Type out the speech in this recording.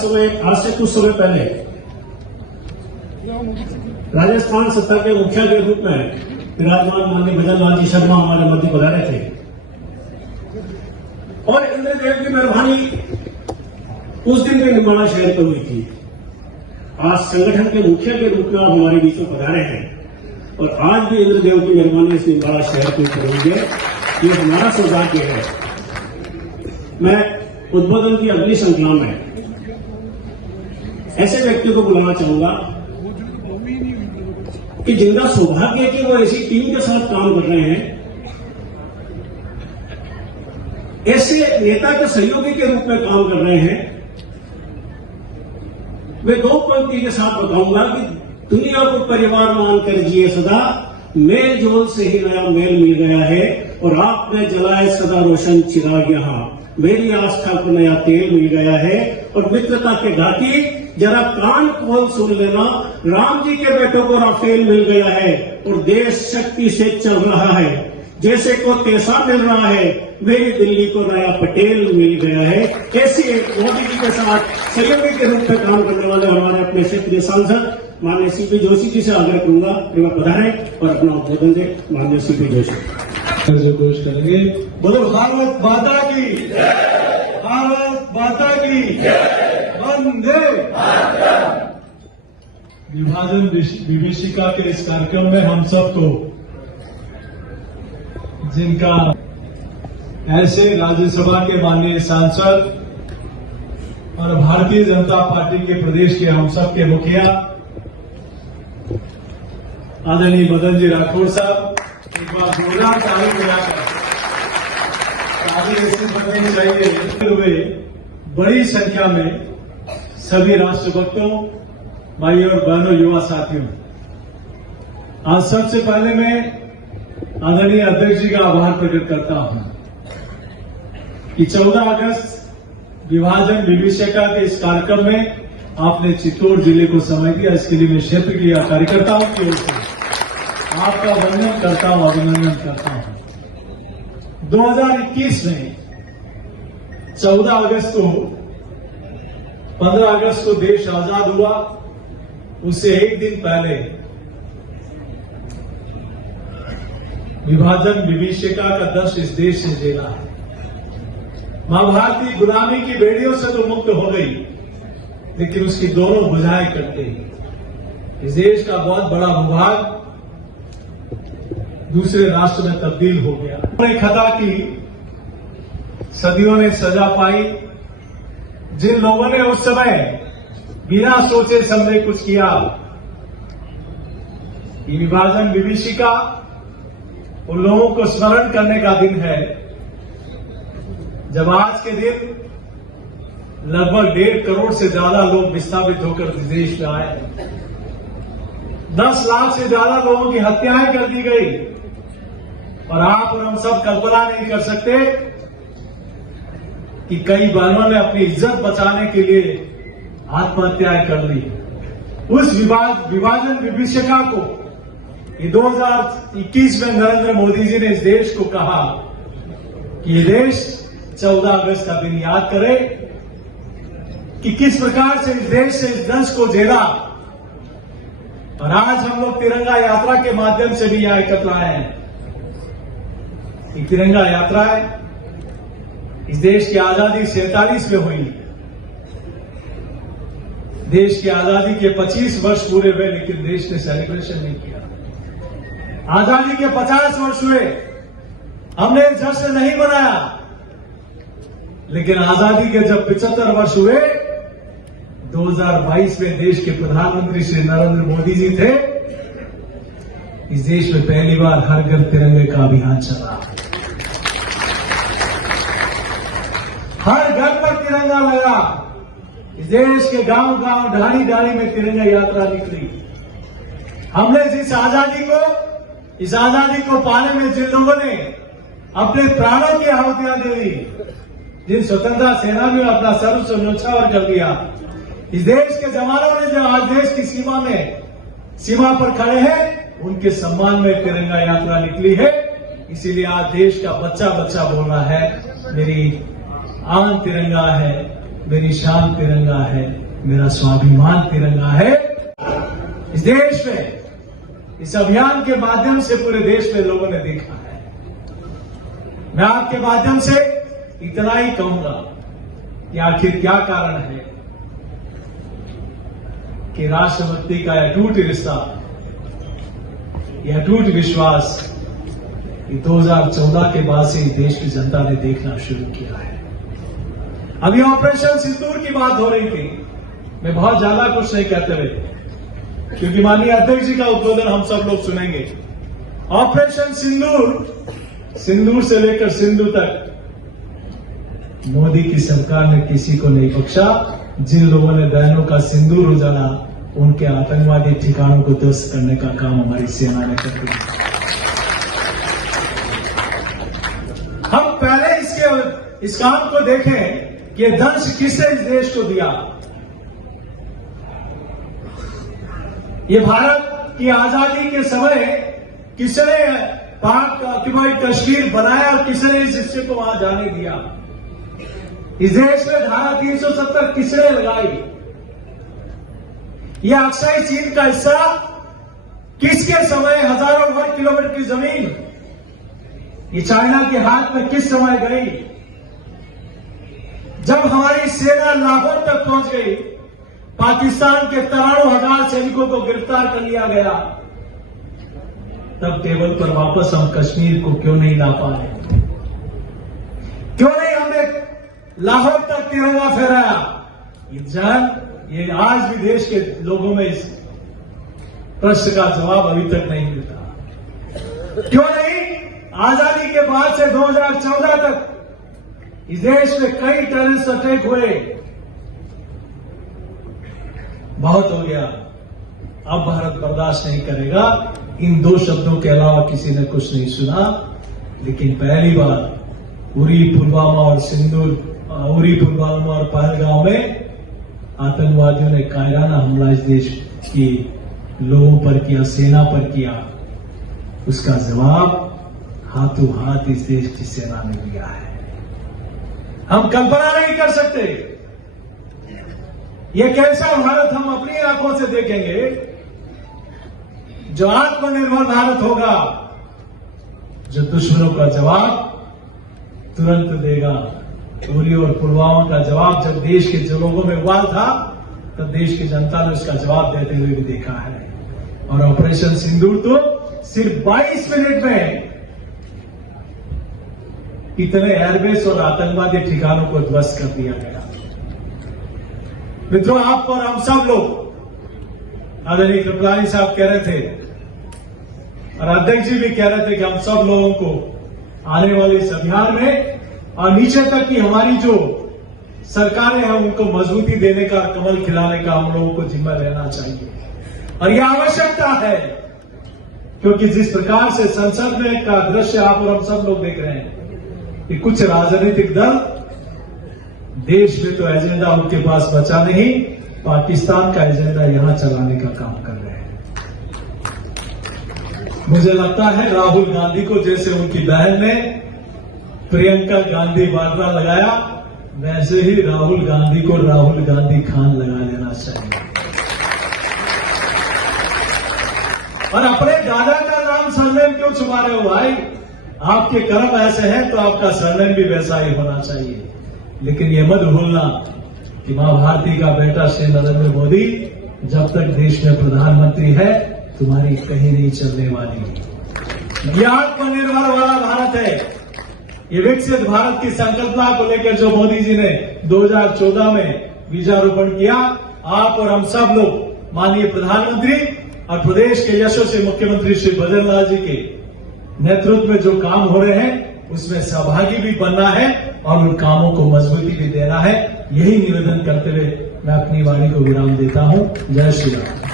आज से कुछ समय पहले राजस्थान सत्ता के मुखिया के रूप में विराजमान माननीय भजन लाल जी शर्मा हमारे मध्य पधारे थे और इंद्रदेव की मेहरबानी उस दिन भी निमाड़ा शहर पर हुई थी। आज संगठन के मुखिया के रूप में आप हमारे बीच में पधारे हैं और आज भी इंद्रदेव की मेहरबानी इस निमाड़ा शहर को करेंगे, ये हमारा सौभाग्य है। मैं उद्बोधन की अगली श्रृंखला में ऐसे व्यक्ति को बुलाना चाहूंगा कि जिनका सौभाग्य है कि वो ऐसी टीम के साथ काम कर रहे हैं, ऐसे नेता के सहयोगी के रूप में काम कर रहे हैं। वे दो पंक्ति के साथ बताऊंगा कि दुनिया को परिवार मानकर जिए सदा, मेल जोल से ही नया मेल मिल गया है और आपने जलाए सदा रोशन चिराग यहाँ, मेरी आस्था को नया तेल मिल गया है। और मित्रता के घाटी जरा कान खोल सुन लेना, राम जी के बेटों को राफेल मिल गया है और देश शक्ति से चल रहा है, जैसे को तेसा मिल रहा है, मेरी दिल्ली को नया पटेल मिल गया है। ऐसी मोदी जी के साथ सहयोगी के रूप में काम करने वाले हमारे अपने क्षेत्रीय सांसद माननीय सीपी जोशी जी से आग्रह करूंगा कि वह पधारें और अपना उद्बोधन दे। माननीय सीपी जोशी जो कोशिश करेंगे। बोलो भारत माता की, भारत माता की, वंदे विभाजन विभीषिका के इस कार्यक्रम में हम सबको, जिनका ऐसे राज्यसभा के माननीय सांसद और भारतीय जनता पार्टी के प्रदेश के हम सब के मुखिया आदरणीय मदन जी राठौड़ साहब, एक बार जोरदार ताली बजाकर ताली ऐसी बननी चाहिए। हुए बड़ी संख्या में सभी राष्ट्रभक्तों, भाइयों और बहनों, युवा साथियों, आज सबसे पहले मैं आदरणीय अध्यक्ष जी का आभार प्रकट करता हूं कि 14 अगस्त विभाजन विभीषिका के इस कार्यक्रम में आपने चित्तौड़ जिले को समय दिया। इसके लिए मैं क्षेत्र के कार्यकर्ताओं की ओर से आपका वंदन करता हूं, अभिनंदन करता हूं। 2021 में 14 अगस्त को 15 अगस्त को देश आजाद हुआ, उससे एक दिन पहले विभाजन विभीषिका का दंश इस देश से झेला है। मां भारती गुलामी की बेड़ियों से तो मुक्त हो गई, लेकिन उसकी दोनों भुजाएं कट गई। इस देश का बहुत बड़ा भूभाग दूसरे राष्ट्र में तब्दील हो गया। उन्होंने खता की, सदियों ने सजा पाई। जिन लोगों ने उस समय बिना सोचे समझे कुछ किया, ये विभाजन विभीषिका उन लोगों को स्मरण करने का दिन है जब आज के दिन लगभग 1.5 करोड़ से ज्यादा लोग विस्थापित होकर देश में आए। 10 लाख से ज्यादा लोगों की हत्याएं कर दी गई और आप और हम सब कल्पना नहीं कर सकते कि कई बहनों ने अपनी इज्जत बचाने के लिए आत्महत्याएं कर ली। उस विभाजन विभीषिका को 2021 में नरेंद्र मोदी जी ने इस देश को कहा कि ये देश 14 अगस्त का दिन याद करे कि किस प्रकार से इस देश से इस दंश को झेला। और आज हम लोग तिरंगा यात्रा के माध्यम से भी यहां एकत्र आए हैं। ये तिरंगा यात्रा है, इस देश की आजादी 47 में हुई। देश की आजादी के 25 वर्ष पूरे हुए, लेकिन देश ने सेलिब्रेशन नहीं किया। आजादी के 50 वर्ष हुए, हमने जश्न नहीं मनाया, लेकिन आजादी के जब 75 वर्ष हुए, 2022 में देश के प्रधानमंत्री श्री नरेंद्र मोदी जी थे। इस देश में पहली बार हर घर तिरंगे का अभियान चला। हर घर पर तिरंगा लगा। इस देश के गांव गांव, ढाणी ढाणी में तिरंगा यात्रा निकली। हमने इस आजादी को पाने में जिन लोगों ने अपने प्राणों की आहुतियां दे दी, जिन स्वतंत्रता सेनानियों ने अपना सर्वस्व न्यौछावर कर दिया, इस देश के जवानों ने जो आज देश की सीमा पर खड़े हैं, उनके सम्मान में तिरंगा यात्रा निकली है। इसीलिए आज देश का बच्चा बच्चा बोल रहा है, मेरी आन तिरंगा है, मेरी शान तिरंगा है, मेरा स्वाभिमान तिरंगा है। इस देश में इस अभियान के माध्यम से पूरे देश में लोगों ने देखा है। मैं आपके माध्यम से इतना ही कहूंगा कि आखिर क्या कारण है कि राष्ट्रभक्ति का अटूट रिश्ता, यह अटूट विश्वास 2014 के बाद से देश की जनता ने देखना शुरू किया है। अभी ऑपरेशन सिंदूर की बात हो रही थी, मैं बहुत ज्यादा कुछ नहीं कहते हुए, क्योंकि माननीय अध्यक्ष जी का उद्बोधन हम सब लोग सुनेंगे। ऑपरेशन सिंदूर से लेकर सिंधु तक मोदी की सरकार ने किसी को नहीं बख्शा। जिन लोगों ने बहनों का सिंदूर उजाला, उनके आतंकवादी ठिकानों को ध्वस्त करने का काम हमारी सेना ने कर दिया। हम पहले इस काम को देखें कि यह दंश किसने इस देश को दिया। ये भारत की आजादी के समय किसने पाक ऑक्युपाइड कश्मीर बनाया और किसने इस हिस्से को वहां जाने दिया। इस देश में धारा 370 किसने लगाई। यह अक्षय चीन का हिस्सा किसके समय हजारों वर्ग किलोमीटर की जमीन ये चाइना के हाथ में किस समय गई। जब हमारी सेना लाहौर तक पहुंच गई, पाकिस्तान के तरानों हजार सैनिकों को गिरफ्तार कर लिया गया, तब टेबल पर वापस हम कश्मीर को क्यों नहीं ला पाए। क्यों नहीं हमने लाहौर तक तिरंगा फहराया। ये आज भी देश के लोगों में इस प्रश्न का जवाब अभी तक नहीं मिलता। क्यों नहीं आजादी के बाद से 2014 तक इस देश में कई टेररिस्ट अटैक हुए। बहुत हो गया, अब भारत बर्दाश्त नहीं करेगा। इन दो शब्दों के अलावा किसी ने कुछ नहीं सुना। लेकिन पहली बार उरी पुलवामा और पहलगांव में आतंकवादियों ने कायराना हमला इस देश के लोगों पर किया, सेना पर किया। उसका जवाब हाथों हाथ इस देश की सेना ने दिया है। हम कल्पना नहीं कर सकते यह कैसा भारत हम अपनी आंखों से देखेंगे, जो आत्मनिर्भर भारत होगा, जो दुश्मनों का जवाब तुरंत देगा। उरी और पुलवामा का जवाब जब देश के लोगों में उबाल था, तब देश की जनता ने उसका जवाब देते हुए भी देखा है। और ऑपरेशन सिंदूर तो सिर्फ 22 मिनट में इतने एयरबेस और आतंकवादी ठिकानों को ध्वस्त कर दिया गया। मित्रों, आप और हम सब लोग, आदरणीय कृपलानी साहब कह रहे थे और अध्यक्ष जी भी कह रहे थे कि हम सब लोगों को आने वाले इस अभियान में और नीचे तक की हमारी जो सरकारें हैं उनको मजबूती देने का, कमल खिलाने का हम लोगों को जिम्मा लेना चाहिए। और यह आवश्यकता है, क्योंकि जिस प्रकार से संसद में का दृश्य आप और हम सब लोग देख रहे हैं कि कुछ राजनीतिक दल देश में तो एजेंडा उनके पास बचा नहीं, पाकिस्तान का एजेंडा यहां चलाने का काम कर रहे हैं। मुझे लगता है राहुल गांधी को जैसे उनकी बहन ने प्रियंका गांधी वाड्रा लगाया, वैसे ही राहुल गांधी को राहुल गांधी खान लगा लेना चाहिए। और अपने दादा का नाम सरनेम क्यों छुपा रहे हो भाई? आपके कर्म ऐसे हैं तो आपका सरनेम भी वैसा ही होना चाहिए। लेकिन ये मत भूलना कि मां भारती का बेटा श्री नरेंद्र मोदी जब तक देश में प्रधानमंत्री है, तुम्हारी कहीं नहीं चलने वाली। ये आत्मनिर्भर वाला भारत है। ये विकसित भारत की संकल्पना को लेकर जो मोदी जी ने 2014 में बीजारोपण किया, आप और हम सब लोग माननीय प्रधानमंत्री और प्रदेश के यशस्वी मुख्यमंत्री श्री भजनलाल जी के नेतृत्व में जो काम हो रहे हैं, उसमें सहभागी भी बनना है और उन कामों को मजबूती भी देना है। यही निवेदन करते हुए मैं अपनी वाणी को विराम देता हूं। जय श्री राम।